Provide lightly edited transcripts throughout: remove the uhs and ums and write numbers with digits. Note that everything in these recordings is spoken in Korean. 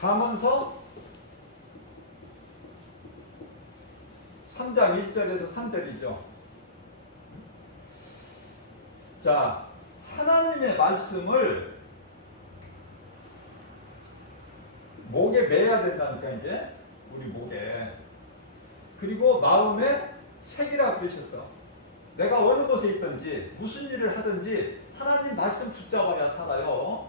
잠언서 3장 1절에서 3절이죠. 자, 하나님의 말씀을 목에 매야 된다니까, 이제 우리 목에. 그리고 마음에 새기라고 그러셨어. 내가 어느 곳에 있든지 무슨 일을 하든지 하나님 말씀 붙잡아야 살아요.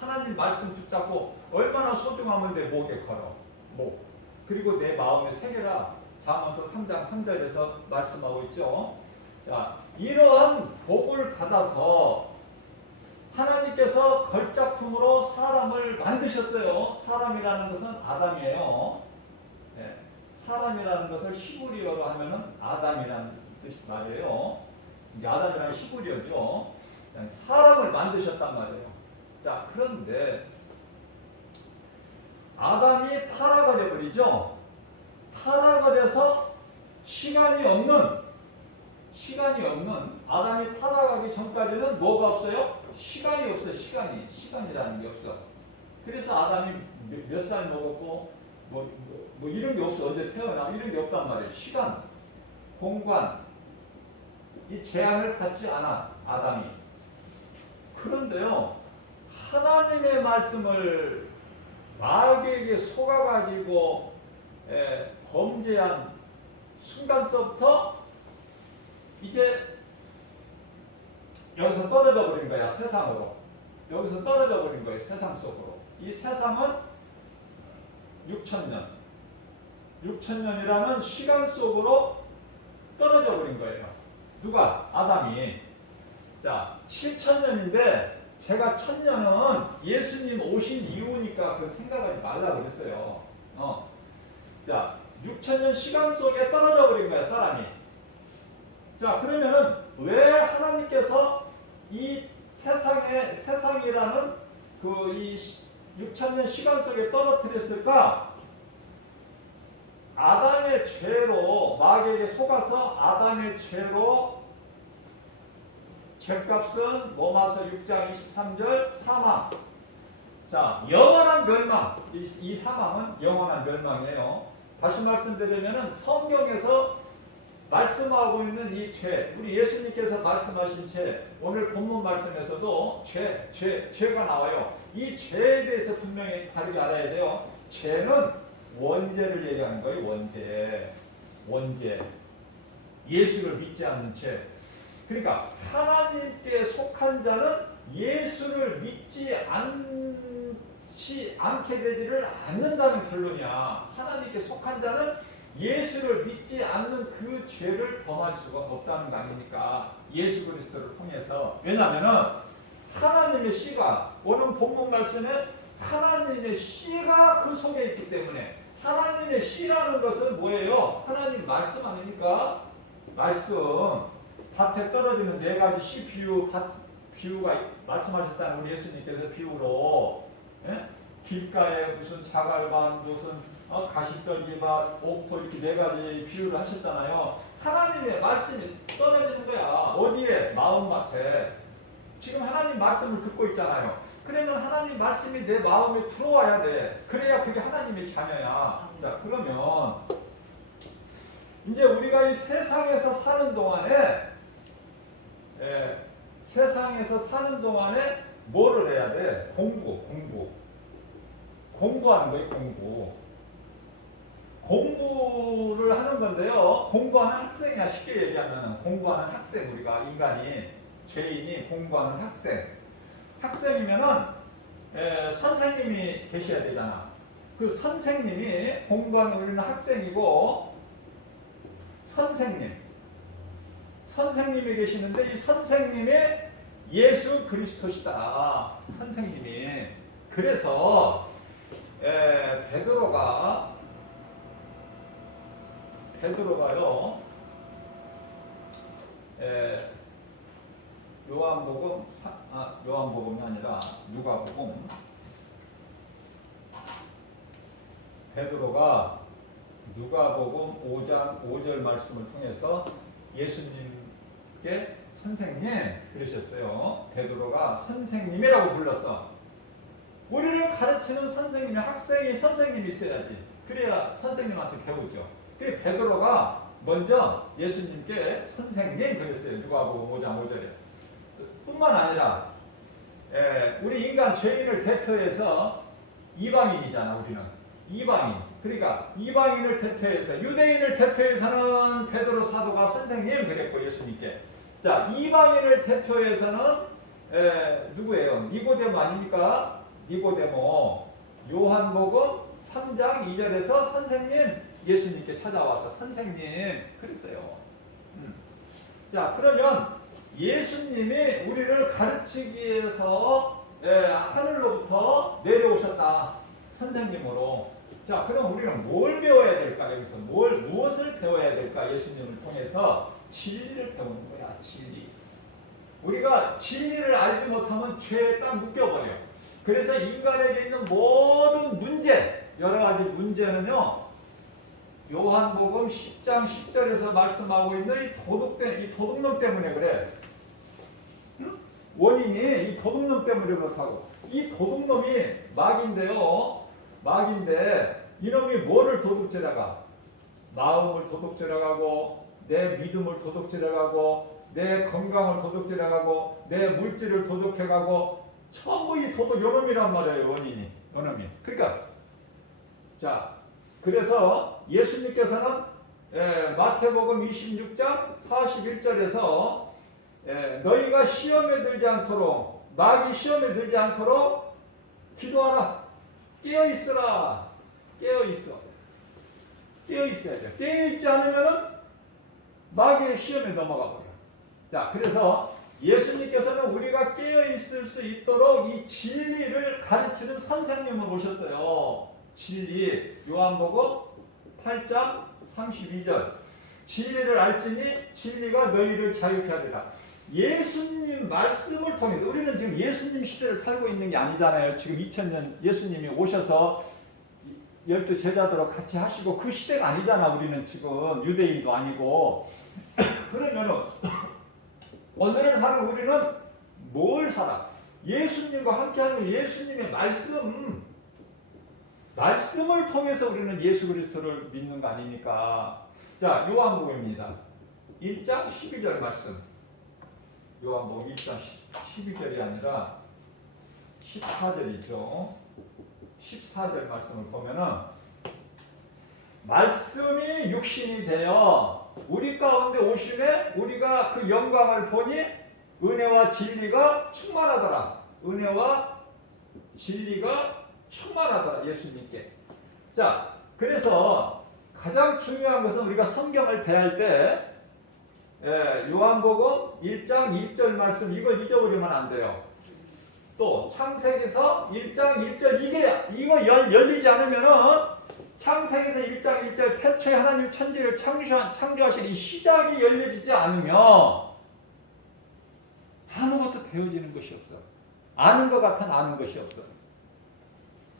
하나님 말씀 붙잡고 얼마나 소중하면 내 목에 걸어. 목. 그리고 내 마음에 새겨라. 잠언서 3장 3절에서 말씀하고 있죠. 자, 이러한 복을 받아서 하나님께서 걸작품으로 사람을 만드셨어요. 사람이라는 것은 아담이에요. 네. 사람이라는 것을 히브리어로 하면은 아담이라는 뜻 말이에요. 이게 아담이라는 히브리어죠. 사람을 만드셨단 말이에요. 자, 그런데 아담이 타락을 해버리죠. 타락을 해서 시간이 없는 아담이 타락하기 전까지는 뭐가 없어요? 시간이 없어요. 시간이라는 게 없어. 그래서 아담이 몇 살 먹었고 뭐 이런 게 없어. 언제 태어나 이런 게 없단 말이에요. 시간, 공간, 이 제한을 갖지 않아 아담이. 그런데요, 하나님의 말씀을 마귀에게 속아가지고 범죄한 순간서부터 이제 여기서 떨어져 버린 거야. 세상으로. 여기서 떨어져 버린 거예요. 세상 속으로. 이 세상은 6천년 6천년이라는 시간 속으로 떨어져 버린 거예요. 누가? 아담이. 자, 7천년인데 제가 1000년은 예수님 오신 이후니까 그 생각하지 말라 그랬어요. 자, 6천년 시간 속에 떨어져 버린 거야, 사람이. 자, 그러면은 왜 하나님께서 이 세상이라는 그 이 6천년 시간 속에 떨어뜨렸을까? 아담의 죄로, 마귀에게 속아서 아담의 죄로 죄값은 로마서 6장 23절 사망. 자, 영원한 멸망. 이 사망은 영원한 멸망이에요. 다시 말씀드리면은 성경에서 말씀하고 있는 이 죄, 우리 예수님께서 말씀하신 죄, 오늘 본문 말씀에서도 죄가 나와요. 이 죄에 대해서 분명히 다르게 알아야 돼요. 죄는 원죄를 얘기하는 거예요. 원죄. 예수를 믿지 않는 죄. 그러니까 하나님께 속한 자는 예수를 믿지 않게 되지를 않는다는 결론이야. 하나님께 속한 자는 예수를 믿지 않는 그 죄를 범할 수가 없다는 거 아닙니까? 예수 그리스도를 통해서. 왜냐하면은 하나님의 씨가, 오늘 본문 말씀에 하나님의 씨가 그 속에 있기 때문에, 하나님의 씨라는 것은 뭐예요? 하나님 말씀 아닙니까? 말씀. 밭에 떨어지는 4가지 씨 비유가 말씀하셨다는 우리 예수님께서 비유로, 길가에 무슨 자갈밭, 무슨 가시떨기밭, 옥토, 이렇게 4가지 비유를 하셨잖아요. 하나님의 말씀이 떨어지는 거야. 어디에? 마음밭에. 지금 하나님 말씀을 듣고 있잖아요. 그러면 하나님 말씀이 내 마음에 들어와야 돼. 그래야 그게 하나님의 자녀야. 자, 그러면 이제 우리가 이 세상에서 사는 동안에 뭐를 해야 돼? 공부하는 거예요. 공부를 하는 건데요. 공부하는 학생이야. 쉽게 얘기하면 공부하는 학생. 우리가 인간이, 죄인이 공부하는 학생이면은 선생님이 계셔야 되잖아. 그 선생님이 공부하는 우리는 학생이고, 선생님이 계시는데 이 선생님이 예수 그리스도시다. 선생님이. 그래서 베드로가요, 요한복음이 아니라 누가복음. 베드로가 누가복음 5장 5절 말씀을 통해서 예수님께 선생님 그러셨어요. 베드로가 선생님이라고 불렀어. 우리를 가르치는 선생님이, 학생이 선생님이 있어야지. 그래야 선생님한테 배우죠. 그래서 베드로가 먼저 예수님께 선생님 그랬어요. 누가복음 5장 5절에. 뿐만 아니라 우리 인간 죄인을 대표해서 이방인이잖아. 우리는 이방인. 그러니까 이방인을 대표해서, 유대인을 대표해서는 베드로 사도가 선생님 그랬고 예수님께. 자, 이방인을 대표해서는 누구예요? 니고데모 아닙니까? 니고데모. 요한복음 3장 2절에서 선생님, 예수님께 찾아와서 선생님 그랬어요. 자, 그러면 예수님이 우리를 가르치기 위해서 하늘로부터 내려오셨다. 선생님으로. 자, 그럼 우리는 뭘 배워야 될까? 여기서 무엇을 배워야 될까? 예수님을 통해서 진리를 배우는 거야. 진리. 우리가 진리를 알지 못하면 죄에 딱 묶여버려. 그래서 인간에게 있는 모든 문제, 여러 가지 문제는요, 요한복음 10장 10절에서 말씀하고 있는 이 도둑놈 때문에 그래. 응? 원인이 이 도둑놈 때문에 그렇다고. 이 도둑놈이 마귀인데요. 마귀인데 이놈이 뭐를 도둑질해가? 마음을 도둑질해가고, 내 믿음을 도둑질해가고, 내 건강을 도둑질해가고, 내 물질을 도둑해가고, 전부 이 도둑 요놈이란 말이에요. 원인이. 요놈이. 그러니까 자, 그래서 예수님께서는 마태복음 26장 41절에서 너희가 시험에 들지 않도록, 마귀 시험에 들지 않도록 기도하라. 깨어있으라. 깨어있어. 깨어있어야 돼. 깨어있지 않으면은 마귀의 시험에 넘어가 버려. 자, 그래서 예수님께서는 우리가 깨어있을 수 있도록 이 진리를 가르치는 선생님을 오셨어요. 진리. 요한복음 8장 32절. 진리를 알지니 진리가 너희를 자유케 하리라. 예수님 말씀을 통해서, 우리는 지금 예수님 시대를 살고 있는 게 아니잖아요. 지금 2000년 예수님이 오셔서 12 제자들하고 같이 하시고 그 시대가 아니잖아. 우리는 지금 유대인도 아니고. 그러면은 오늘을 사는 우리는 뭘 살아? 예수님과 함께하는 예수님의 말씀을 통해서 우리는 예수 그리스도를 믿는 거 아닙니까? 자, 요한복음입니다. 1장 12절 말씀. 요한복음 1장 12절이 아니라 14절이죠. 14절 말씀을 보면은 말씀이 육신이 되어 우리 가운데 오심에 우리가 그 영광을 보니 은혜와 진리가 충만하더라. 은혜와 진리가 충만하더라. 예수님께. 자, 그래서 가장 중요한 것은 우리가 성경을 대할 때 요한복음 1장 1절 말씀 이걸 잊어버리면 안 돼요. 또 창세기서 1장 1절 이거 열리지 않으면은 창세기서 1장 1절 태초에 하나님 천지를 창조하신 이 시작이 열려지지 않으면 아무것도 되어지는 것이 없어. 아는 것 같은 아는 것이 없어.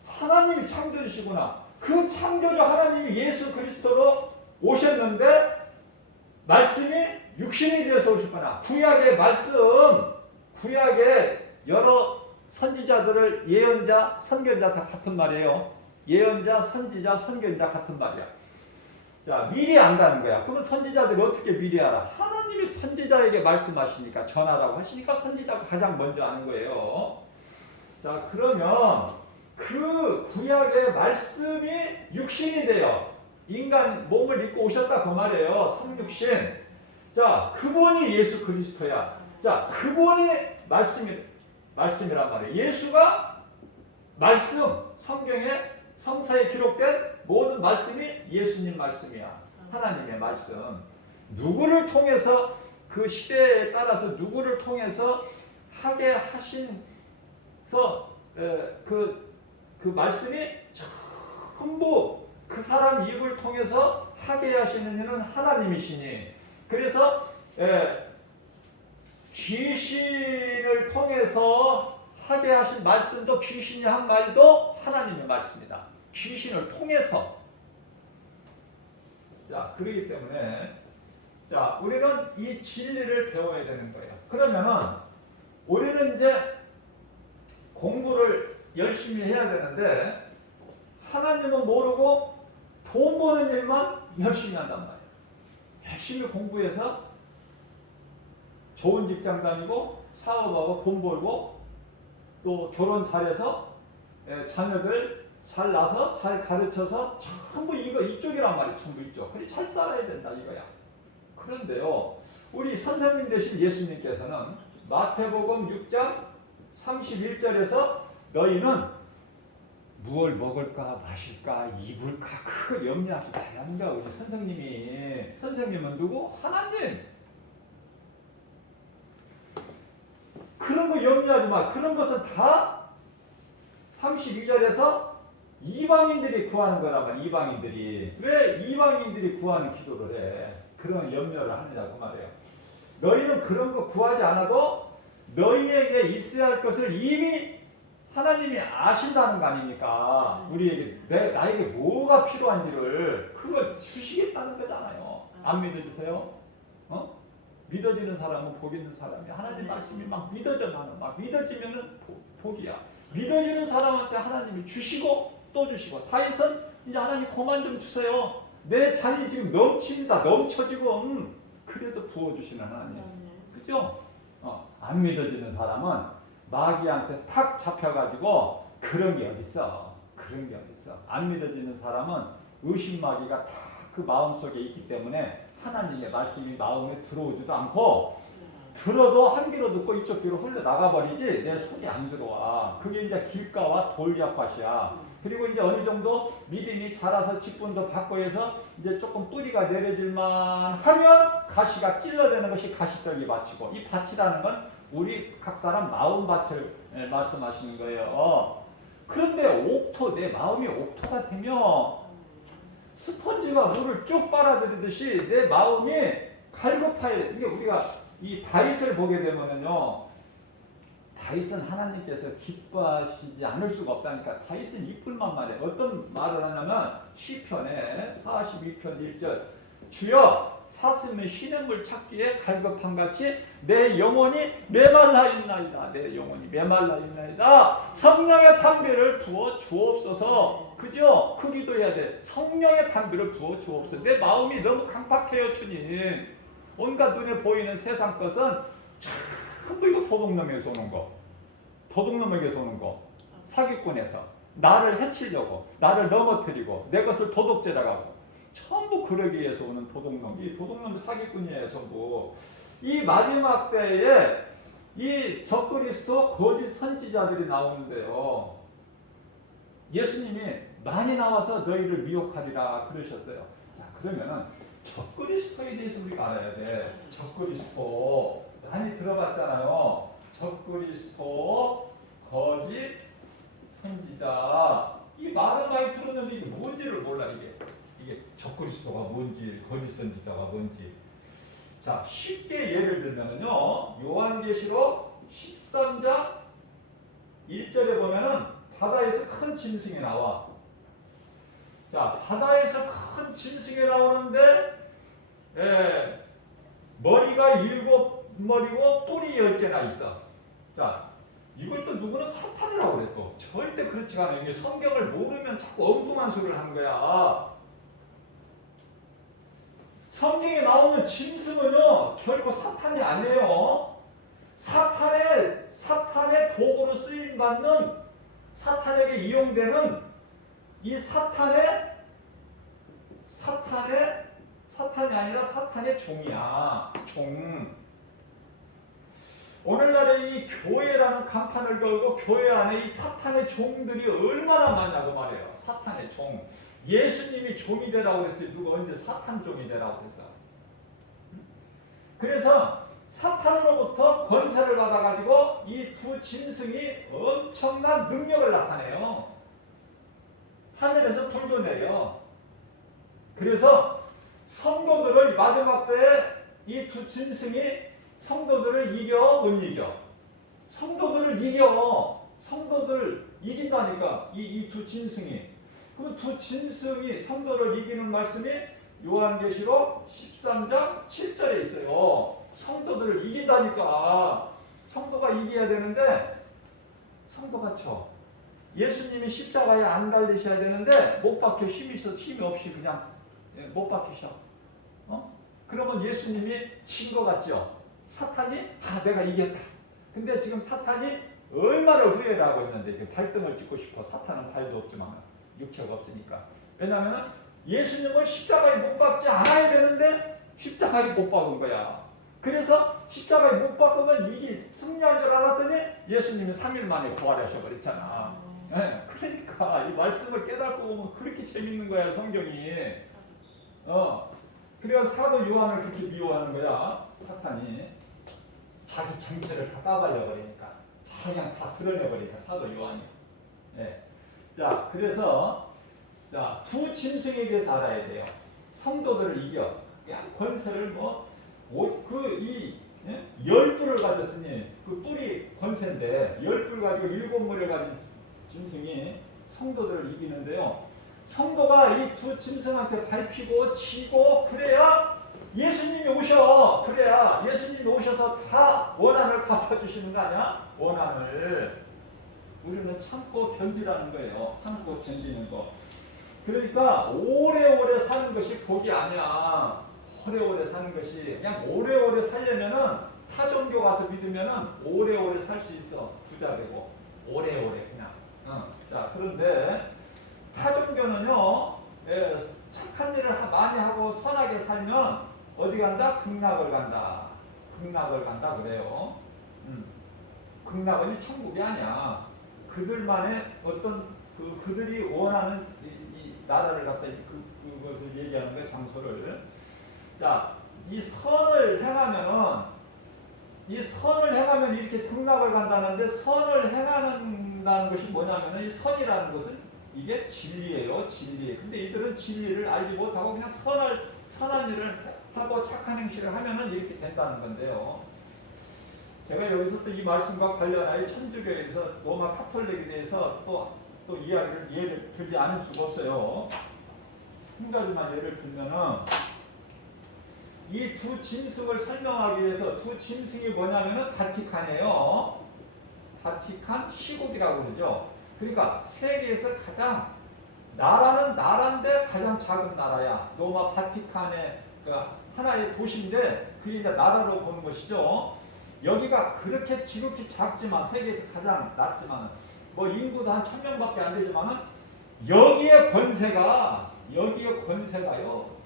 하나님이 창조주시구나. 그 창조주 하나님이 예수 그리스도로 오셨는데 말씀이 육신이 되어서 오셨구나. 구약의 말씀, 구약의 여러 선지자들을 예언자, 선견자 다 같은 말이에요. 예언자, 선지자, 선견자 같은 말이야. 자, 미리 안다는 거야. 그러면 선지자들이 어떻게 미리 알아? 하나님이 선지자에게 말씀하시니까, 전하라고 하시니까 선지자가 가장 먼저 아는 거예요. 자, 그러면 그 구약의 말씀이 육신이 돼요. 인간 몸을 입고 오셨다 그 말이에요. 성육신. 자, 그분이 예수 그리스도야. 자, 그분이 말씀이란 말이에요. 예수가 말씀, 성서에 기록된 모든 말씀이 예수님 말씀이야. 하나님의 말씀. 누구를 통해서 그 시대에 따라서 누구를 통해서 하게 하신서 그 말씀이 전부 그 사람 입을 통해서 하게 하시는 이는 하나님이시니. 그래서 귀신을 통해서 하게 하신 말씀도, 귀신이 한 말도 하나님의 말씀이다. 귀신을 통해서. 자, 그렇기 때문에 자, 우리는 이 진리를 배워야 되는 거예요. 그러면은 우리는 이제 공부를 열심히 해야 되는데 하나님은 모르고 돈 버는 일만 열심히 한단 말이에요. 열심히 공부해서 좋은 직장 다니고 사업하고 돈 벌고 또 결혼 잘해서 자녀들 잘 낳아서 잘 가르쳐서 전부 이거 이쪽이란 말이에요. 전부 이쪽. 그래 잘 살아야 된다 이거야. 그런데요, 우리 선생님 되신 예수님께서는 마태복음 6장 31절에서 너희는 무엇을 먹을까 마실까 입을까 그걸 염려하지 말라는 거야. 우리 선생님이. 선생님은 누구? 하나님. 그런 거 염려하지 마. 그런 것은 다 32절에서 이방인들이 구하는 거란 말이야. 이방인들이. 왜 이방인들이 구하는 기도를 해? 그런 염려를 하느냐고 말이에요. 너희는 그런 거 구하지 않아도 너희에게 있어야 할 것을 이미 하나님이 아신다는 거 아닙니까? 우리에게 나에게 뭐가 필요한지를 그걸 주시겠다는 거잖아요. 안 믿어지세요? 믿어지는 사람은 복 있는 사람이야. 하나님 말씀이 막 믿어져. 나는 막 믿어지면은 복이야. 믿어지는 사람한테 하나님이 주시고 또 주시고. 다윗은 이제 하나님 그만 좀 주세요. 내 잔이 지금 넘칩니다. 넘쳐 지금. 그래도 부어주시는 하나님. 그죠? 안 믿어지는 사람은 마귀한테 탁 잡혀가지고 그런 게 어딨어. 그런 게 어딨어. 안 믿어지는 사람은 의심 마귀가 다 그 마음속에 있기 때문에 하나님의 말씀이 마음에 들어오지도 않고 들어도 한 귀로 듣고 이쪽 귀로 흘러나가버리지 내 손이 안 들어와. 그게 이제 길가와 돌약밭이야. 그리고 이제 어느 정도 믿음이 자라서 직분도 받고 해서 이제 조금 뿌리가 내려질만 하면 가시가 찔러대는 것이 가시떨기 밭이고, 이 밭이라는 건 우리 각 사람 마음밭을 말씀하시는 거예요. 그런데 옥토, 내 마음이 옥토가 되면 스펀지가 물을 쭉 빨아들이듯이 내 마음이 갈급하여. 이게 우리가 이 다윗을 보게 되면은요, 다윗은 하나님께서 기뻐하시지 않을 수가 없다니까. 다윗은 이쁠만 말해. 어떤 말을 하냐면 시편에 42편 1절 주여 사슴의 시냇물 찾기에 갈급한 같이 내 영혼이 메말라 있나이다. 내 영혼이 메말라 있나이다. 성령의 담비를 부어 주옵소서. 그죠? 그 기도해야 돼. 성령의 담비를 부어 주옵소서. 내 마음이 너무 강팍해요 주님. 온갖 눈에 보이는 세상 것은 전부 이거 도둑놈에서 오는 거. 도둑놈에게서 오는 거. 사기꾼에서 나를 해치려고, 나를 넘어뜨리고 내 것을 도둑질하고 전부 그러기 위해서 오는 도둑놈. 이 도둑놈 사기꾼이에요 전부. 이 마지막 때에 이 적그리스도 거짓 선지자들이 나오는데요, 예수님이 많이 나와서 너희를 미혹하리라 그러셨어요. 자, 그러면은 적그리스도에 대해서 우리가 알아야 돼. 적그리스도 많이 들어봤잖아요. 적그리스도, 거짓 선지자. 이 말은 많이 들었는데 이게 뭔지를 몰라. 이게 적그리스도가 뭔지, 거짓 선지자가 뭔지. 자, 쉽게 예를 들면은요, 요한계시록 13장 1절에 보면은 바다에서 큰 짐승이 나와. 자, 바다에서 큰 짐승이 나오는데 머리가 7머리고 뿔이 10개나 있어. 자, 이걸 또 누구는 사탄이라고 그래. 또 절대 그렇지가 않아요. 이게 성경을 모르면 자꾸 엉뚱한 소리를 하는 거야. 성경에 나오는 짐승은요 결코 사탄이 아니에요. 사탄의 도구로 쓰임받는, 사탄에게 이용되는 이 사탄이 아니라 사탄의 종이야. 종. 오늘날에 이 교회라는 간판을 걸고 교회 안에 이 사탄의 종들이 얼마나 많냐고 말해요. 사탄의 종. 예수님이 종이 되라고 그랬지 누가 언제 사탄 종이 되라고 그랬어. 그래서 사탄으로부터 권세를 받아가지고 이 두 짐승이 엄청난 능력을 나타내요. 하늘에서 불도 내려. 그래서 성도들을 마지막 때에 이 두 짐승이 성도들을 이겨 못 이겨? 성도들을 이겨. 성도들 이긴다니까. 이 두 짐승이. 그 두 짐승이 성도를 이기는 말씀이 요한계시록 13장 7절에 있어요. 성도들을 이긴다니까. 성도가 이겨야 되는데 성도가 쳐. 예수님이 십자가에 안 달리셔야 되는데 못 박혀 힘이 없이 그냥 못 박히셔. 그러면 예수님이 진 것 같죠? 사탄이 내가 이겼다. 근데 지금 사탄이 얼마나 후회를 하고 있는데 발등을 찍고 싶어. 사탄은 발도 없지만 육체가 없으니까. 왜냐하면 예수님을 십자가에 못 박지 않아야 되는데 십자가에 못 박은 거야. 그래서 십자가에 못 박으면 이게 승리한 줄 알았더니 예수님이 3일 만에 부활하셔 버렸잖아. 네, 그러니까 이 말씀을 깨닫고 보면 그렇게 재밌는 거야 성경이. 그래서 사도 요한을 그렇게 미워하는 거야 사탄이. 자기 정체를 다 까발려 버리니까 그냥 다 드러내 버리니까 사도 요한이. 네. 자 그래서 두 짐승에 대해서 알아야 돼요. 성도들을 이겨 그냥 권세를 열뿔을 가졌으니 그 뿔이 권세인데 열뿔 가지고 7머리를 가진 짐승이 성도들을 이기는데요. 성도가 이 두 짐승한테 밟히고 지고 그래야 예수님이 오셔. 그래야 예수님이 오셔서 다 원한을 갚아주시는 거 아니야? 원한을. 우리는 참고 견디라는 거예요. 참고 견디는 거. 그러니까 오래오래 사는 것이 복이 아니야. 오래오래 사는 것이. 그냥 오래오래 살려면은 타종교 가서 믿으면은 오래오래 살 수 있어. 부자 되고. 오래오래 그냥. 자, 그런데 타종교는요, 착한 일을 많이 하고 선하게 살면 어디 간다? 극락을 간다. 극락을 간다 그래요. 극락은 천국이 아니야. 그들만의 어떤 그들이 원하는 이 나라를 갖다 그것을 얘기하는 거예요. 장소를. 자, 이 선을 행하면 이렇게 극락을 간다는데 선을 행한다는 것이 뭐냐면은 이 선이라는 것은 이게 진리예요. 진리. 근데 이들은 진리를 알지 못하고 그냥 선한 일을 하고 착한 행실을 하면은 이렇게 된다는 건데요. 제가 여기서 또 이 말씀과 관련하여 천주교에서 로마 카톨릭에 대해서 또 예를 들지 않을 수가 없어요. 한 가지만 예를 들면은 이 두 짐승을 설명하기 위해서 두 짐승이 뭐냐면은 바티칸이에요. 바티칸 시국이라고 그러죠. 그러니까 세계에서 가장 나라는 나라인데 가장 작은 나라야. 로마 바티칸의 하나의 도시인데 그게 이제 나라로 보는 것이죠. 여기가 그렇게 지극히 작지만 세계에서 가장 낮지만 인구도 한 1000명밖에 안 되지만은 여기에 권세가요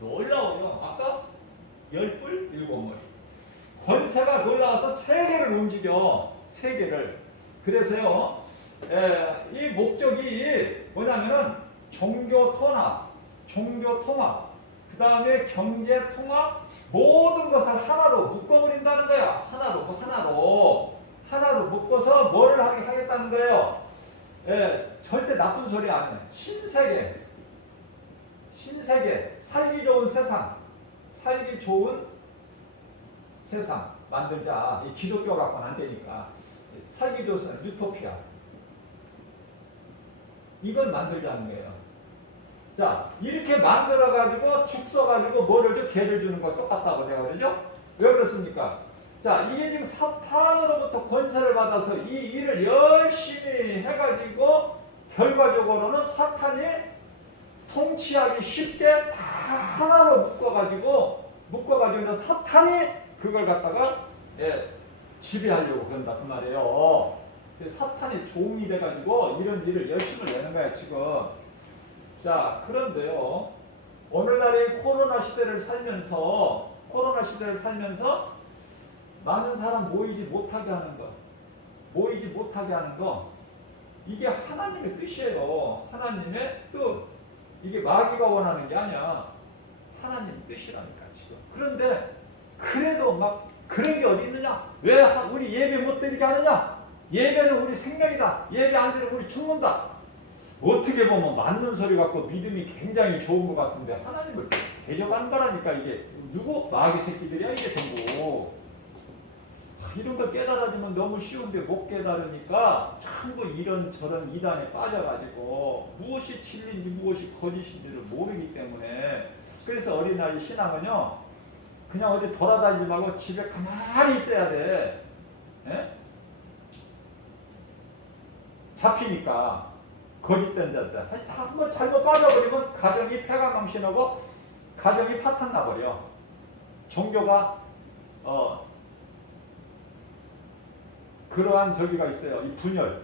놀라워요. 아까 10뿔 7머리 권세가 놀라워서 세계를 움직여. 세계를. 그래서요 이 목적이 뭐냐면은 종교 통합, 그 다음에 경제 통합, 모든 것을 하나로 묶어버린다는 거야. 하나로 묶어서 뭐를 하겠다는 거예요. 절대 나쁜 소리 안 해. 신세계, 살기 좋은 세상 만들자. 이 기독교 갖고는 안 되니까. 살기 좋은 세상, 유토피아. 이걸 만들자는 거예요. 자, 이렇게 만들어가지고 죽 써가지고 뭐를 줘? 개를 주는 거 똑같다고 내가 그러죠? 왜 그렇습니까? 자, 이게 지금 사탄으로부터 권세를 받아서 이 일을 열심히 해가지고 결과적으로는 사탄이 통치하기 쉽게 다 하나로 묶어가지고 사탄이 그걸 갖다가 지배하려고 그런다 그 말이에요. 사탄이 종이 돼가지고 이런 일을 열심히 내는 거야 지금. 자, 그런데요, 오늘날의 코로나 시대를 살면서 많은 사람 모이지 못하게 하는 거, 이게 하나님의 뜻이에요. 하나님의 뜻. 이게 마귀가 원하는 게 아니야. 하나님 뜻이라니까 지금. 그런데 그래도 막 그런 게 어디 있느냐? 왜 우리 예배 못 드리게 하느냐? 예배는 우리 생명이다. 예배 안 드리면 우리 죽는다. 어떻게 보면 맞는 소리 같고 믿음이 굉장히 좋은 것 같은데 하나님을 대적한 거라니까. 이게 누구? 마귀 새끼들이야 이게 전부. 이런 걸 깨달아주면 너무 쉬운데 못 깨달으니까 전부 이런저런 이단에 빠져가지고 무엇이 진리인지 무엇이 거짓인지를 모르기 때문에. 그래서 어린아이 신앙은요 그냥 어디 돌아다니지 말고 집에 가만히 있어야 돼. 잡히니까. 거짓된 자들. 한번 잘못 빠져버리면 가정이 폐가망신하고 가정이 파탄 나버려. 종교가 그러한 저기가 있어요. 이 분열.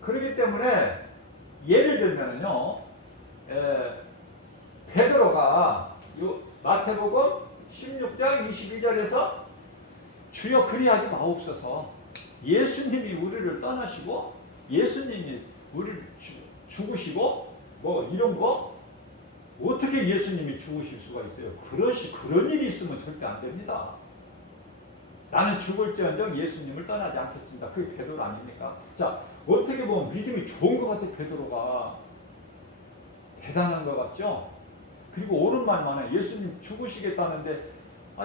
그렇기 때문에 예를 들면은요, 베드로가 마태복음 16장 22절에서 주여 그리하지 마옵소서. 예수님이 우리를 떠나시고 예수님이 우리를 죽으시고 뭐 이런 거 어떻게 예수님이 죽으실 수가 있어요? 그런 일이 있으면 절대 안 됩니다. 나는 죽을지언정 예수님을 떠나지 않겠습니다. 그게 베드로 아닙니까? 자, 어떻게 보면 믿음이 좋은 것 같아요. 베드로가 대단한 것 같죠? 그리고 옳은 말 많아요. 예수님 죽으시겠다는데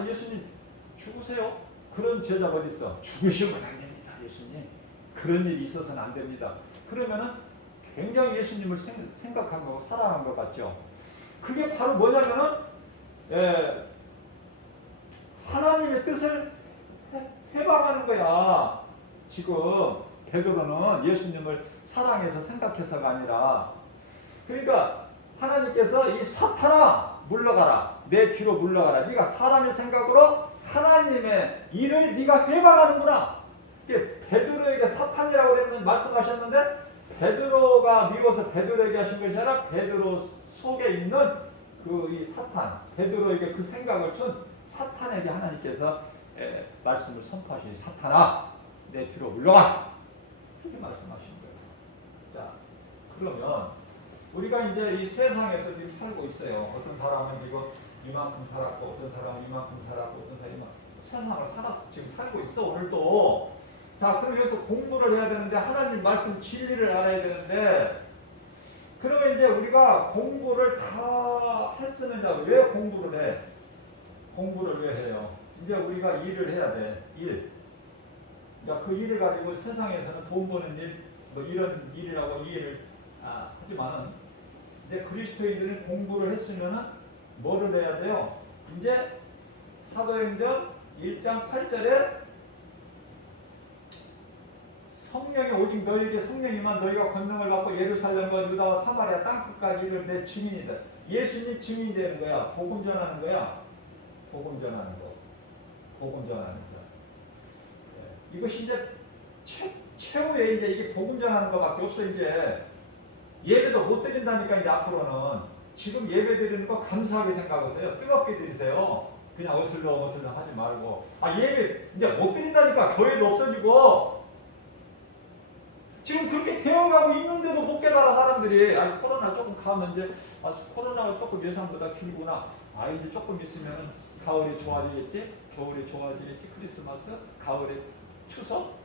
예수님 죽으세요. 그런 제자가 어디 있어? 죽으시면 안 됩니다. 예수님. 그런 일이 있어서는 안 됩니다. 그러면은 굉장히 예수님을 생각한 거고 사랑한 것 같죠? 그게 바로 뭐냐면은 하나님의 뜻을 해방하는 거야. 지금 베드로는 예수님을 사랑해서 생각해서가 아니라, 그러니까 하나님께서 이 사탄아 물러가라, 내 뒤로 물러가라. 네가 사람의 생각으로 하나님의 일을 네가 해방하는구나. 이게 베드로에게 사탄이라고 그랬는 말씀하셨는데, 베드로가 미워서 베드로에게 하신 것이 아니라 베드로 속에 있는 그 이 사탄, 베드로에게 그 생각을 준 사탄에게 하나님께서 말씀을 선포하시니 사탄아 내 뒤로 물러가, 이렇게 말씀하신 거예요. 자, 그러면 우리가 이제 이 세상에서 지금 살고 있어요. 어떤 사람은 이거 이만큼 살았고, 어떤 사람은 이만큼 살았고, 어떤 사람은 세상을 지금 살고 있어 오늘도. 자, 그럼 여기서 공부를 해야 되는데, 하나님 말씀 진리를 알아야 되는데, 그러면 이제 우리가 공부를 다 했으면 왜 공부를 해? 공부를 왜 해요? 이제 우리가 일을 해야 돼. 일. 그 일을 가지고 세상에서는 돈 버는 일, 뭐 이런 일이라고 이해를 하지만은, 이제 그리스도인들은 공부를 했으면은 뭐를 해야 돼요? 이제 사도행전 1장 8절에 성령이 오직 너희에게 성령이만 너희가 권능을 받고 예루살렘과 유다와 사마리아 땅끝까지 이를 내 증인이다. 예수님 증인이 되는 거야. 복음 전하는 거야. 복음 전하는 거. 복음 전하는 거. 이것이 이제 최후의 이제 이게 복음 전하는 거밖에 없어. 이제 예배도 못 드린다니까. 이제 앞으로는 지금 예배 드리는 거 감사하게 생각하세요. 뜨겁게 드리세요. 그냥 어슬렁 하지 말고. 예배 이제 못 드린다니까. 교회도 없어지고. 지금 그렇게 되어가고 있는데도 못 깨달아 사람들이. 코로나 조금 가면 이제 코로나가 조금 예상보다 길구나. 이제 조금 있으면 가을에 좋아지겠지, 겨울에 좋아지겠지, 크리스마스, 가을에 추석,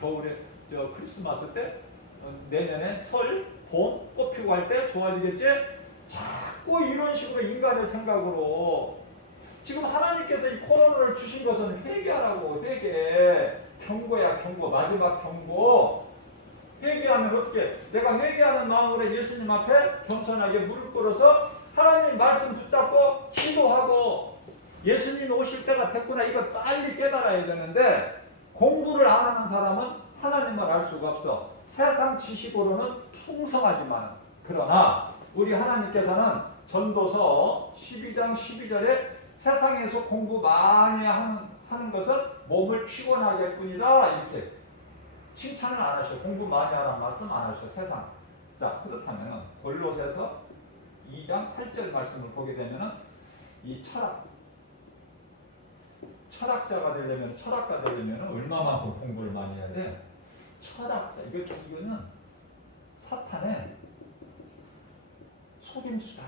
겨울에 크리스마스 때, 내년에 설, 봄, 꽃 피고 할 때 좋아지겠지. 자꾸 이런 식으로 인간의 생각으로. 지금 하나님께서 이 코로나를 주신 것은 회개하라고. 회개. 경고야, 경고. 마지막 경고. 회개하면 어떻게? 내가 회개하는 마음으로 예수님 앞에 겸손하게 무릎 꿇어서 하나님 말씀 붙잡고 기도하고, 예수님이 오실 때가 됐구나. 이걸 빨리 깨달아야 되는데, 공부를 안 하는 사람은 하나님을 알 수가 없어. 세상 지식으로는 풍성하지만, 그러나 우리 하나님께서는 전도서 12장 12절에 세상에서 공부 많이 하는 것은 몸을 피곤하게 할 뿐이다. 이렇게 칭찬을 안 하셔. 공부 많이 하라는 말씀 안 하셔. 세상. 자, 그렇다면 골로새서 2장 8절 말씀을 보게 되면은 이 철학자가 되려면, 철학가 되려면 얼마만큼 공부를 많이 해야 돼? 철학자. 이거는 사탄의 속임수다.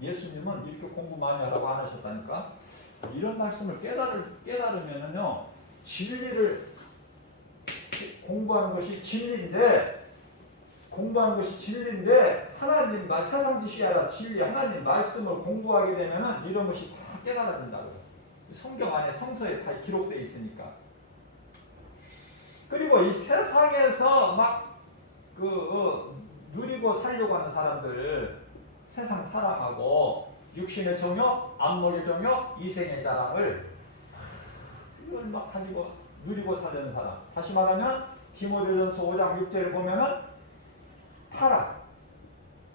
예수님은 이렇게 공부 많이 하라고 안 하셨다니까. 이런 말씀을 깨달으면은요, 진리를 공부하는 것이 진리인데, 하나님 세상 지식이 아니라 진리, 하나님 말씀을 공부하게 되면은 이런 것이 다 깨달아진다고요. 성경 안에, 성서에 다 기록되어 있으니까. 그리고 이 세상에서 막 누리고 살려고 하는 사람들, 세상 사랑하고 육신의 정욕, 안목의 정욕, 이생의 자랑을 이걸 막 가지고 누리고 살려는 사람. 다시 말하면 디모데전서 5장 6절에 보면은 타락.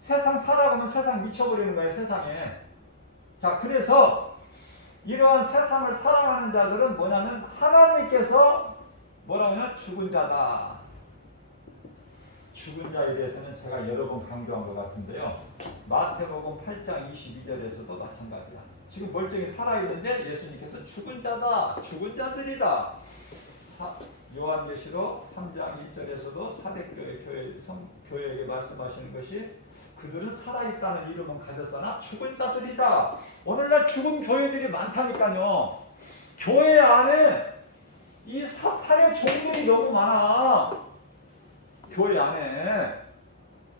세상 살아가면 세상 미쳐버리는 거예요, 세상에. 자, 그래서 이러한 세상을 사랑하는 자들은 뭐냐면 하나님께서 뭐라고 하냐? 죽은 자다. 죽은 자에 대해서는 제가 여러 번 강조한 것 같은데요. 마태복음 8장 22절에서도 마찬가지야. 지금 멀쩡히 살아있는데 예수님께서 죽은 자다, 죽은 자들이다. 요한계시록 3장 1절에서도 사대교회에게 말씀하시는 것이 그들은 살아있다는 이름은 가졌으나 죽은 자들이다. 오늘날 죽은 교회들이 많다니까요. 교회 안에 이 사탄의 종들이 너무 많아. 교회 안에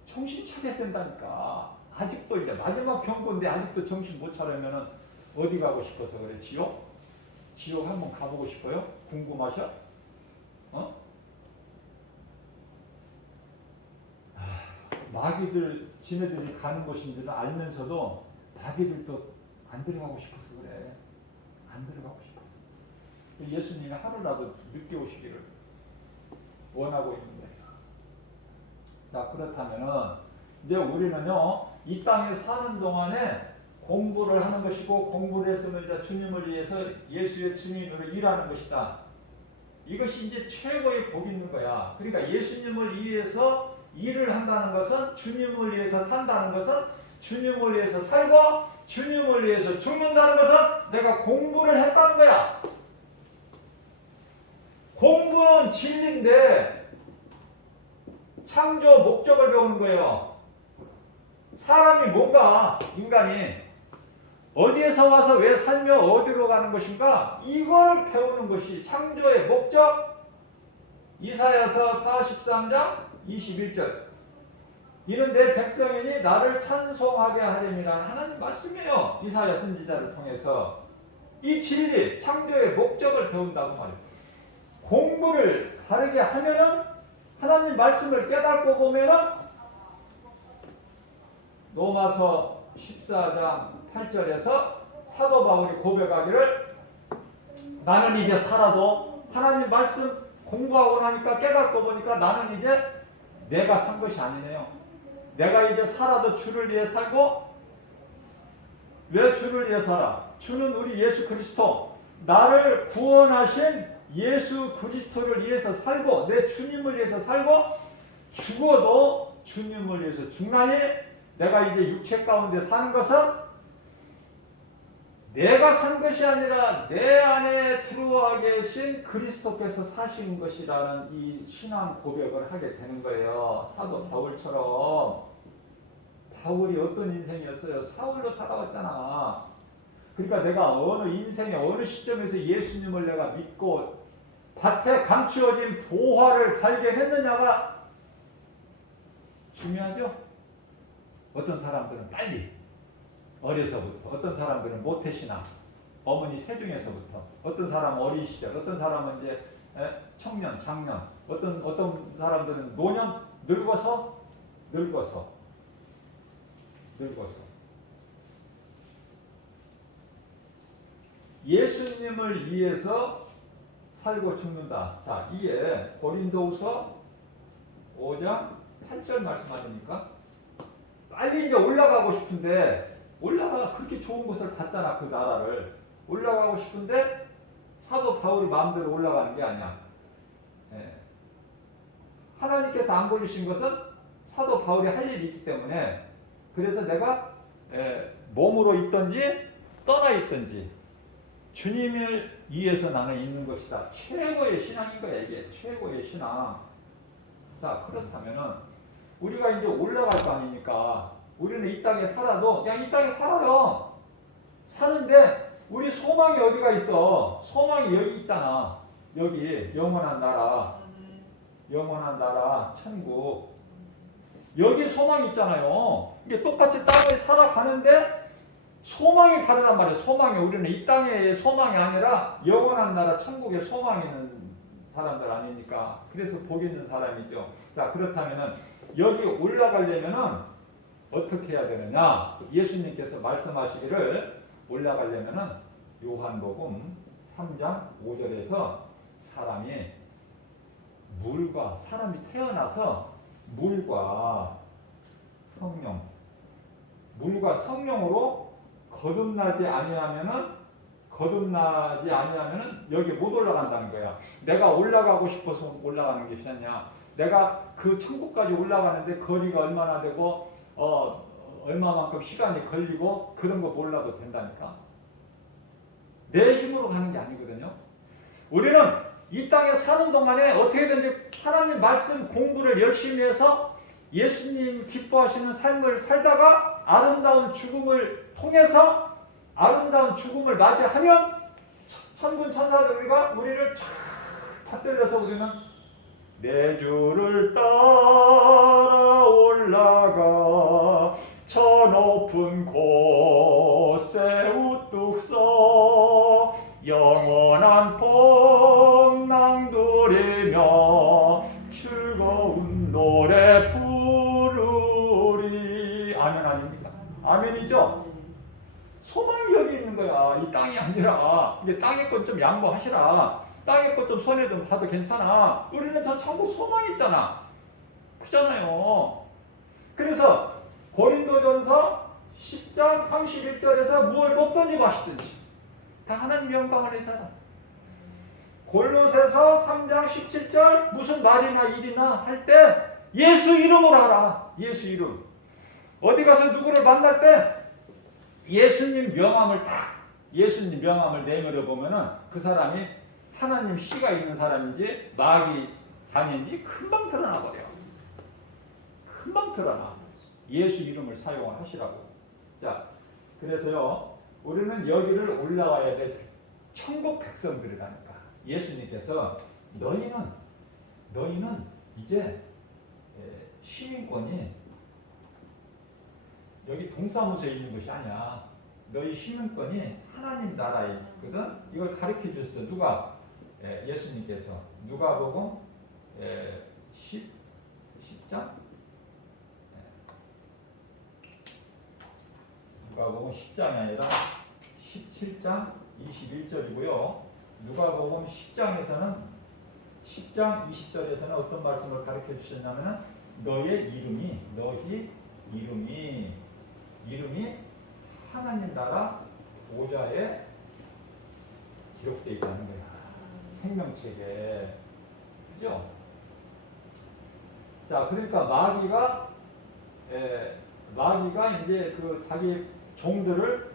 정신 차려야 된다니까. 아직도 이제 마지막 경고인데 아직도 정신 못 차리면 어디 가고 싶어서 그래? 지옥? 지옥 한번 가보고 싶어요? 궁금하셔? 마귀들 지네들이 가는 곳인지는 알면서도 마귀들도 안 들어가고 싶어서 그래. 안 들어가고 싶어서. 예수님이 하루라도 늦게 오시기를 원하고 있는 거예요. 자, 그렇다면은 이제 우리는요 이 땅에 사는 동안에 공부를 하는 것이고, 공부를 했으면 이제 주님을 위해서 예수의 증인으로 일하는 것이다. 이것이 이제 최고의 복이 있는 거야. 그러니까 예수님을 위해서 일을 한다는 것은, 주님을 위해서 산다는 것은, 주님을 위해서 살고 주님을 위해서 죽는다는 것은 내가 공부를 했다는 거야. 공부는 진리인데 창조 목적을 배우는 거예요. 사람이 뭔가, 인간이 어디에서 와서 왜 살며 어디로 가는 것인가, 이걸 배우는 것이 창조의 목적. 이사야서 43장 21절. 이는 내 백성이니 나를 찬송하게 하려니라 하는 말씀이에요. 이사야 선지자를 통해서 이 진리, 창조의 목적을 배운다고 말이에요. 공부를 바르게 하면은, 하나님 말씀을 깨닫고 보면은, 로마서 14장 8절에서 사도 바울이 고백하기를, 나는 이제 살아도 하나님 말씀 공부하고 나니까 깨닫고 보니까 나는 이제 내가 산 것이 아니네요. 내가 이제 살아도 주를 위해 살고. 왜 주를 위해 살아? 주는 우리 예수 그리스도, 나를 구원하신 예수 그리스도를 위해서 살고, 내 주님을 위해서 살고, 죽어도 주님을 위해서 죽나니 내가 이제 육체 가운데 사는 것은 내가 산 것이 아니라 내 안에 들어와 계신 그리스도께서 사신 것이라는 이 신앙 고백을 하게 되는 거예요. 사도 바울처럼. 바울이 어떤 인생이었어요? 사울로 살아왔잖아. 그러니까 내가 어느 인생의 어느 시점에서 예수님을 내가 믿고 밭에 감추어진 보화를 발견했느냐가 중요하죠. 어떤 사람들은 빨리, 어려서부터, 어떤 사람들은 모태신앙, 어머니 태중에서부터, 어떤 사람은 어린 시절, 어떤 사람은 이제 청년, 장년, 어떤 사람들은 노년, 늙어서. 예수님을 위해서 살고 죽는다. 자, 이게 고린도후서 5장 8절 말씀 아닙니까? 빨리 이제 올라가고 싶은데, 그렇게 좋은 곳을 갔잖아, 그 나라를. 올라가고 싶은데 사도 바울이 마음대로 올라가는 게 아니야. 하나님께서 안 보내신 것은 사도 바울이 할 일이 있기 때문에, 그래서 내가 몸으로 있든지 떠나 있든지 주님을 위해서 나는 있는 것이다. 최고의 신앙인 거야, 이게. 최고의 신앙. 자, 그렇다면은 우리가 이제 올라갈 거 아닙니까? 우리는 이 땅에 살아도, 이 땅에 살아요. 사는데 우리 소망이 어디가 있어? 소망이 여기 있잖아. 여기 영원한 나라, 천국. 여기 소망이 있잖아요. 이게 똑같이 땅에 살아가는데 소망이 다르단 말이에요. 소망이, 우리는 이 땅의 소망이 아니라 영원한 나라 천국의 소망이 있는 사람들 아닙니까? 그래서 복 있는 사람이죠. 자, 그렇다면은 여기 올라가려면은 어떻게 해야 되느냐? 예수님께서 말씀하시기를, 올라가려면은 요한복음 3장 5절에서 사람이 물과 사람이 태어나서 물과 성령, 물과 성령으로 거듭나지 아니하면은 여기 못 올라간다는 거야. 내가 올라가고 싶어서 올라가는 것이 아니야. 내가 그 천국까지 올라가는데 거리가 얼마나 되고 얼마만큼 시간이 걸리고 그런 거 몰라도 된다니까. 내 힘으로 가는 게 아니거든요. 우리는 이 땅에 사는 동안에 어떻게든지 하나님 말씀 공부를 열심히 해서 예수님 기뻐하시는 삶을 살다가 아름다운 죽음을 통해서 아름다운 죽음을 맞이하면 천군 천사들과 우리를 쫙 받들려서 우리는 내 주를 따라 올라가 저 높은 곳에 우뚝 서 영원한 풍랑 누리며 즐거운 노래 부르리. 아멘 아닙니까? 아멘이죠? 소망이 여기 있는 거야. 이 땅이 아니라. 이제 땅의 것 좀 양보하시라. 땅의 것 좀 손해 좀 봐도 괜찮아. 우리는 저 천국 소망이 있잖아. 그잖아요. 그래서 고린도전서 10장 31절에서 무엇을 먹든지 마시든지 다 하나님 영광을 위해서라. 골로새서 3장 17절 무슨 말이나 일이나 할 때 예수 이름으로 하라. 예수 이름. 어디 가서 누구를 만날 때 예수님 명함을 내밀어 보면은 그 사람이 하나님 씨가 있는 사람인지 마귀 자녀인지 금방 드러나 버려. 금방 드러나. 예수 이름을 사용을 하시라고. 자, 그래서요, 우리는 여기를 올라와야 될 천국 백성들이라니까. 예수님께서 너희는 이제 시민권이 여기 동사무소에 있는 것이 아니야. 너희 시민권이 하나님 나라에 있거든. 이걸 가르쳐 줬어. 누가? 예수님께서. 누가복음 10장? 누가복음 10장이 아니라 17장 21절이고요. 누가복음 10장에서는 10장 20절에서는 어떤 말씀을 가르쳐 주셨냐면은 너희 이름이 하나님 나라 보좌에 기록되어 있다는 거야. 생명책에. 그죠? 자, 그러니까 마귀가 이제 그 자기 종들을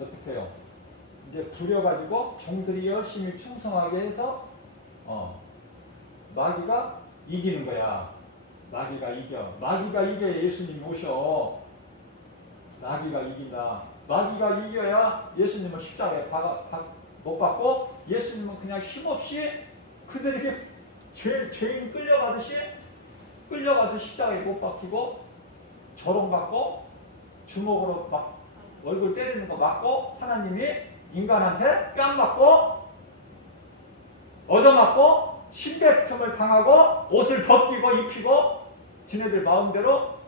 어떻게 해요? 이제 부려가지고 종들이 열심히 충성하게 해서 마귀가 이기는 거야. 마귀가 이겨. 마귀가 이겨야 예수님이 오셔. 마귀가 이긴다. 마귀가 이겨야 예수님은 십자가에 못 박고 예수님은 그냥 힘없이 그들에게 죄인 끌려가서 십자가에 못 박히고 조롱받고 주먹으로 막 얼굴 때리는 거 맞고 하나님이 인간한테 뺨 맞고 얻어맞고 심배틈을 당하고 옷을 벗기고 입히고 지네들 마음대로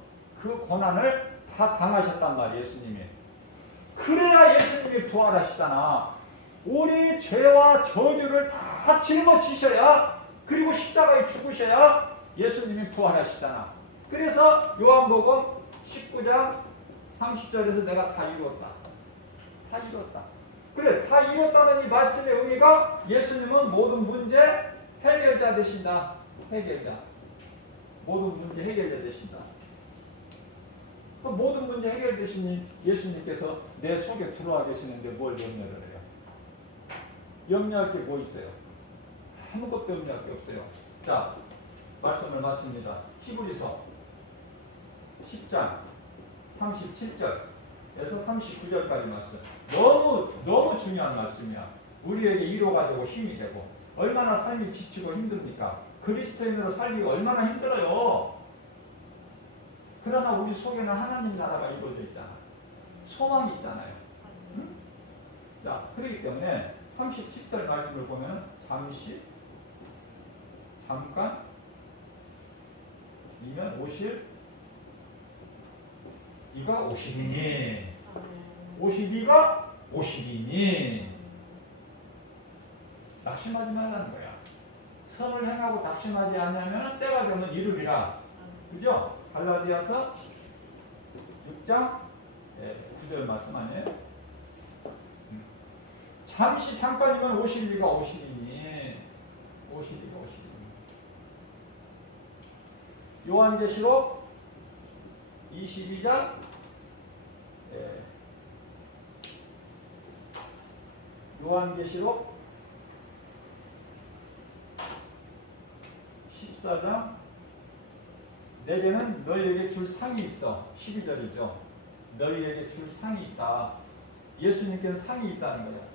그 고난을 다 당하셨단 말이에요. 예수님이. 그래야 예수님이 부활하시잖아. 우리 죄와 저주를 다 짊어지셔야 그리고 십자가에 죽으셔야 예수님이 부활하시잖아. 그래서 요한복음 19장 30절에서 내가 다 이루었다. 다 이루었다. 그래, 다 이뤘다는 이 말씀의 의미가 예수님은 모든 문제 해결자 되신다. 해결자. 모든 문제 해결자 되신다. 그 모든 문제 해결되신 예수님께서 내 속에 들어와 계시는데 뭘 염려를 해요? 염려할 게 뭐 있어요? 아무것도 염려할 게 없어요. 자, 말씀을 마칩니다. 히브리서 10장 37절에서 39절까지 말씀. 너무 중요한 말씀이야. 우리에게 위로가 되고 힘이 되고. 얼마나 삶이 지치고 힘듭니까? 그리스도인으로 살기가 얼마나 힘들어요. 그러나 우리 속에는 하나님 나라가 이루어져 있잖아. 소망이 있잖아요. 응? 자, 그렇기 때문에 37절 말씀을 보면 잠깐 이면 이가 오시리니. 자, 낙심하지 말라는 거야. 선을 행하고 낙심하지 않냐면 때가 되면 이루리라. 그죠? 갈라디아서 6장 9절 말씀 아니에요? 잠깐이면 오시리가 오시리니. 요한계시록 22장 요한계시록 14장 내게는 너희에게 줄 상이 있어. 12절이죠. 너희에게 줄 상이 있다. 예수님께는 상이 있다는 거야.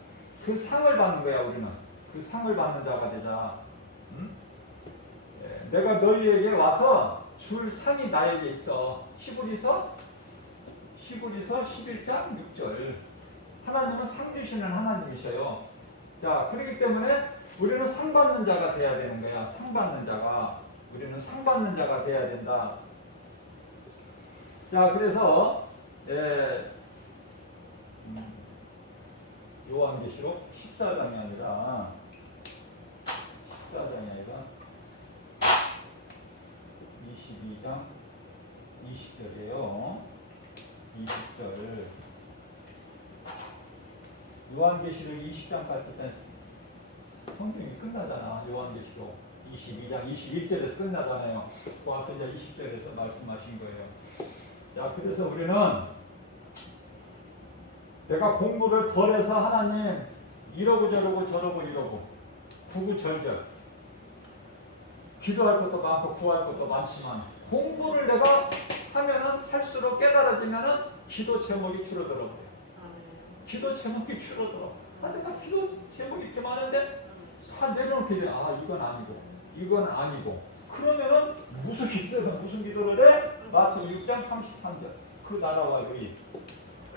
그 상을 받는 거야. 우리는 그 상을 받는 자가 되자. 내가 너희에게 와서 줄 상이 나에게 있어. 히브리서 11장 6절. 하나님은 상 주시는 하나님이셔요. 자, 그렇기 때문에 우리는 상 받는 자가 돼야 되는 거야. 상 받는 자가. 우리는 상 받는 자가 돼야 된다. 자, 그래서 요한계시록 14장이 아니라 22장 20절이에요. 20절. 요한계시록 20장까지 일단 성경이 끝나잖아. 요한계시록 22장 21절에서 끝나잖아요. 그 앞에 이제 20절에서 말씀하신 거예요. 자, 그래서 우리는 내가 공부를 덜해서 하나님 이러고 저러고 구구절절 기도할 것도 많고 구할 것도 많지만 공부를 내가 하면은 할수록 깨달아지면은 기도 제목이 줄어들어. 기도 제목이 줄어들어. 내가 기도 제목이 이렇게 많은데 다 내려놓게 돼. 이건 아니고. 그러면은 무슨 기도를 해? 마태복음 6장 33절. 그 나라와 의의.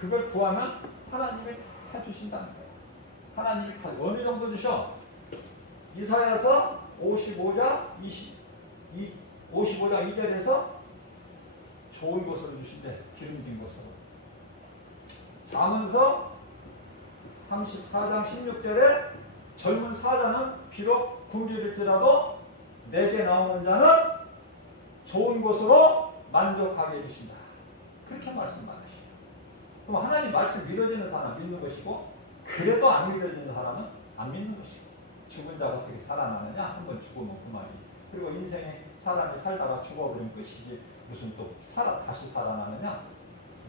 그걸 구하면 하나님이 다 주신다는 거예요. 하나님이 다 어느 정도 주셔? 이사야서 55장 2절에서 좋은 것을 주신대. 기름진 것으로. 잠언서 34장 16절에 젊은 사자는 비록 굶주릴지라도 내게 나오는 자는 좋은 것으로 만족하게 해주신다. 그렇게 말씀하시죠. 그럼 하나님 말씀 믿어지는 사람 믿는 것이고 그래도 안 믿어지는 사람은 안 믿는 것이고 죽은 자가 어떻게 살아나느냐? 한번 죽으면 그만이. 그리고 인생에 사람이 살다가 죽어버리면 끝이지 무슨 또 다시 살아나느냐?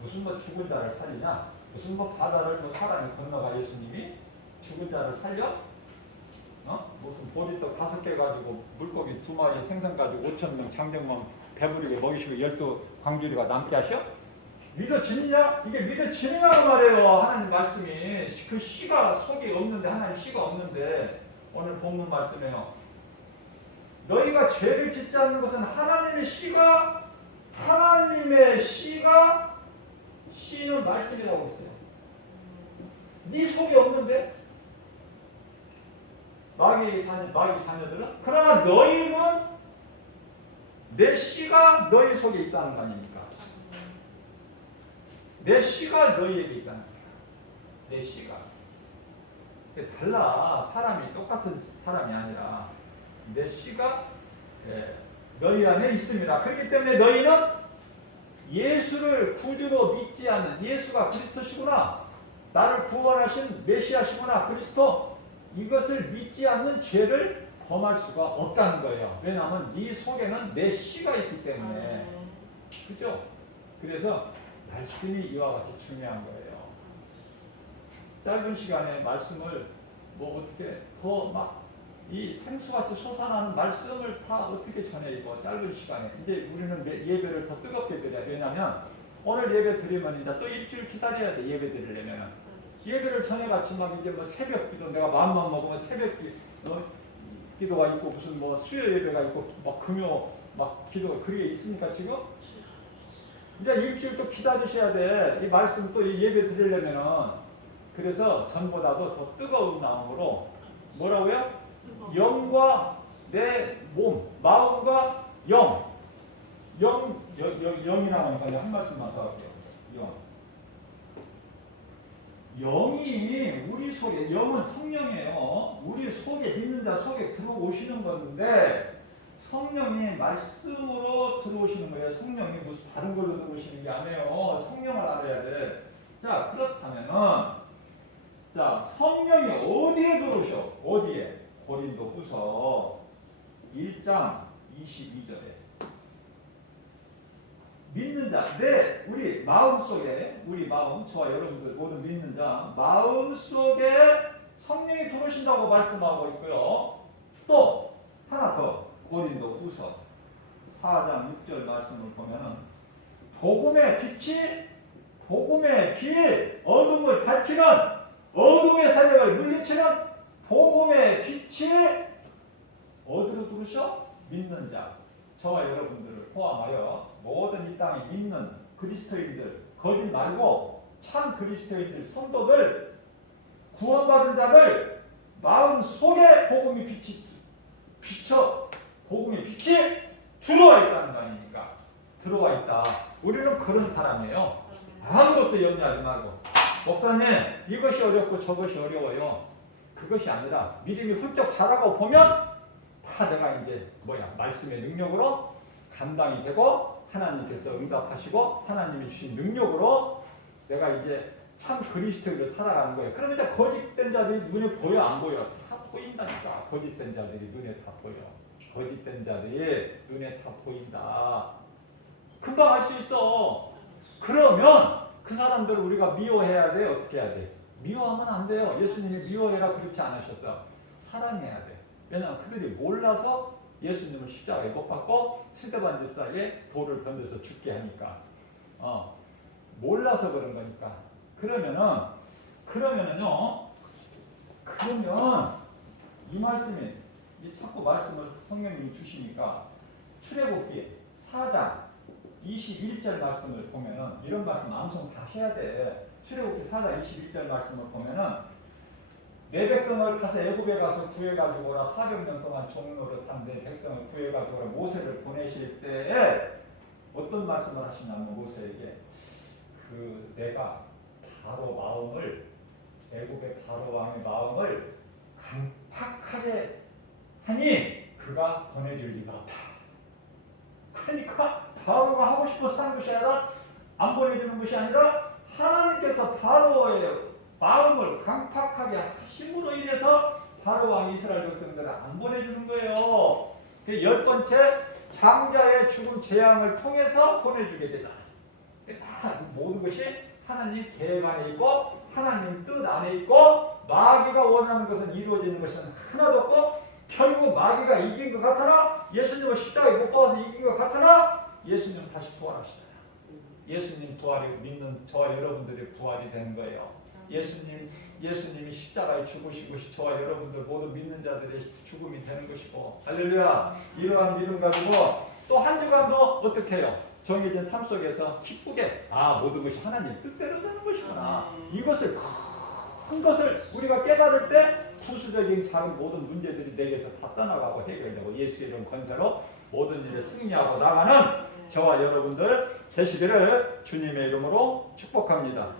무슨 뭐 죽은 자를 살리냐? 무슨 뭐 바다를 뭐 사람이 건너가 예수님이 죽은 자를 살려? 무슨 보리떡 5개 가지고 물고기 2마리 생선 가지고 5,000명 장정만 배부르게 먹이시고 12광주리가 남게 하셔? 믿어지느냐? 이게 믿어지느냐고 말해요. 하나님 말씀이. 그 씨가 속이 없는데, 하나님 씨가 없는데 오늘 본문 말씀에요. 너희가 죄를 짓지 않는 것은 하나님의 씨가 씨는 말씀이라고 했어요. 네 속이 없는데 마귀 자녀들은 그러나 너희는 내 씨가 너희 속에 있다는 거 아닙니까? 내 씨가 너희에게 있다는 거야. 내 씨가. 달라. 사람이 똑같은 사람이 아니라 내 씨가 너희 안에 있습니다. 그렇기 때문에 너희는 예수를 구주로 믿지 않는 예수가 그리스도시구나. 나를 구원하신 메시아시구나. 그리스도. 이것을 믿지 않는 죄를 범할 수가 없다는 거예요. 왜냐하면 네 속에는 내 씨가 있기 때문에. 그죠? 그래서 말씀이 이와 같이 중요한 거예요. 짧은 시간에 말씀을 뭐 어떻게 더 막 이 생수같이 솟아나는 말씀을 다 어떻게 전해 이거 짧은 시간에. 이제 우리는 예배를 더 뜨겁게 드려야 돼. 왜냐하면 오늘 예배 드리면 이제 또 일주일 기다려야 돼. 예배 드리려면. 예배를 전해같이 막 이제 뭐 새벽 기도 내가 마음만 먹으면 새벽 기도가 있고 무슨 뭐 수요 예배가 있고 막 금요 막 기도 그게 있습니까 지금? 이제 일주일 또 기다리셔야 돼. 이 말씀 또 예배 드리려면은. 그래서 전보다도 더 뜨거운 마음으로 뭐라고요? 영과 내 몸, 마음과 영이라고 하니까 한 말씀만 더 할게요. 영이 우리 속에, 영은 성령이에요. 우리 속에, 믿는 자 속에 들어오시는 건데 성령이 말씀으로 들어오시는 거예요. 성령이 무슨 다른 걸로 들어오시는 게 아니에요. 성령을 알아야 돼. 자, 그렇다면은, 자, 성령이 어디에 들어오셔? 어디에? 고린도후서 1장 22절에. 믿는 자, 우리 마음 속에, 우리 마음, 저와 여러분들 모든 믿는 자, 마음 속에 성령이 들어오신다고 말씀하고 있고요. 또, 하나 더, 고린도후서 4장 6절 말씀을 보면은, 복음의 빛이 어둠을 밝히는, 어둠의 세력을 물리치는 복음의 빛이 어디로 들어오셔? 믿는 자, 저와 여러분들을 포함하여 모든 이 땅에 믿는 그리스도인들, 거짓 말고 참 그리스도인들, 성도들, 구원받은 자들 마음 속에 복음의 빛이 비쳐, 복음의 빛이 들어와 있다는 거 아닙니까? 들어와 있다. 우리는 그런 사람이에요. 아무것도 염려하지 말고, 목사님 이것이 어렵고 저것이 어려워요. 그것이 아니라 믿음이 훌쩍 자라고 보면 다 내가 이제 말씀의 능력으로 감당이 되고, 하나님께서 응답하시고 하나님이 주신 능력으로 내가 이제 참 그리스도인으로 살아가는 거예요. 그러면 이제 거짓된 자들이 눈에 보여 안 보여? 다 보인다니까. 거짓된 자들이 눈에 다 보여. 거짓된 자들이 눈에 다 보인다. 금방 알 수 있어. 그러면 그 사람들을 우리가 미워해야 돼? 어떻게 해야 돼? 미워하면 안 돼요. 예수님이 미워해라 그렇지 않으셨어. 사랑해야 돼. 왜냐하면 그들이 몰라서 예수님을 십자가에 못 박고 스데반 집사에 돌을 던져서 죽게 하니까. 몰라서 그런 거니까. 그러면 이 말씀이, 자꾸 말씀을 성령님이 주시니까 출애굽기 4장 21절 말씀을 보면은, 이런 말씀 암송 다 해야 돼. 출애굽기 4장 21절 말씀을 보면은, 내 백성을 가서 애굽에 가서 구해가지고 오라. 400년 동안 종로를 탄 내 백성을 구해가지고 오라. 모세를 보내실 때에 어떤 말씀을 하시냐면, 모세에게 내가 바로 마음을, 애굽의 바로 왕의 마음을 강팍하게 하니 그가 보내줄 리가 없다. 그러니까 바로가 하고 싶어서 하는 것이 아니라, 안 보내주는 것이 아니라, 하나님께서 바로의 마음을 강팍하게 하심으로 인해서 바로 왕 이스라엘 백성들을 안 보내주는 거예요. 그 10번째 장자의 죽음 재앙을 통해서 보내주게 되잖아요. 다 모든 것이 하나님 계획 안에 있고 하나님 뜻 안에 있고, 마귀가 원하는 것은 이루어지는 것은 하나도 없고, 결국 마귀가 이긴 것 같으나, 예수님을 십자가에 못 박아서 이긴 것 같으나 예수님은 다시 부활하시잖아요. 예수님 부활이 믿는 저와 여러분들의 부활이 되는 거예요. 예수님이 십자가에 죽으시고 저와 여러분들 모두 믿는 자들의 죽음이 되는 것이고, 할렐루야. 이러한 믿음 가지고 또 한 주간도 어떻게 해요? 정해진 삶 속에서 기쁘게, 모든 것이 하나님 뜻대로 되는 것이구나, 이것을, 큰 것을 우리가 깨달을 때 부수적인 작은 모든 문제들이 내게서 다 떠나가고 해결되고, 예수의 이름 권세로 모든 일에 승리하고 나가는 저와 여러분들 되시기를 주님의 이름으로 축복합니다.